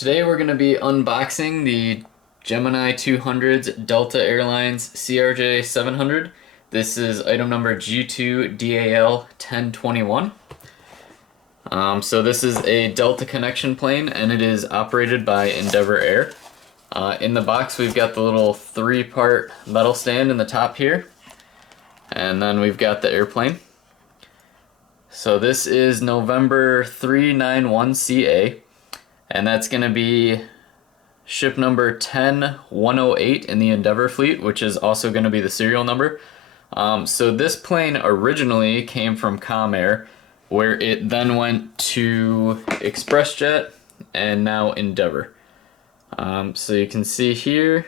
Today we're going to be unboxing the Gemini 200's Delta Airlines CRJ700. This is item number G2DAL 1021. So this is a Delta connection plane and it is operated by Endeavor Air. In the box we've got the little 3-part metal stand in the top here, and then we've got the airplane. So this is November 391CA. And that's going to be ship number 10108 in the Endeavor fleet, which is also going to be the serial number. So this plane originally came from Comair, where it then went to ExpressJet and now Endeavor. So you can see here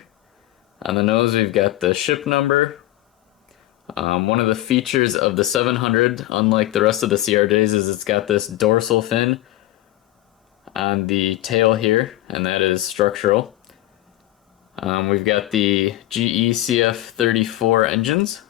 on the nose we've got the ship number. One of the features of the 700, unlike the rest of the CRJs, is it's got this dorsal fin on the tail here, and that is structural. We've got the GE CF34 engines,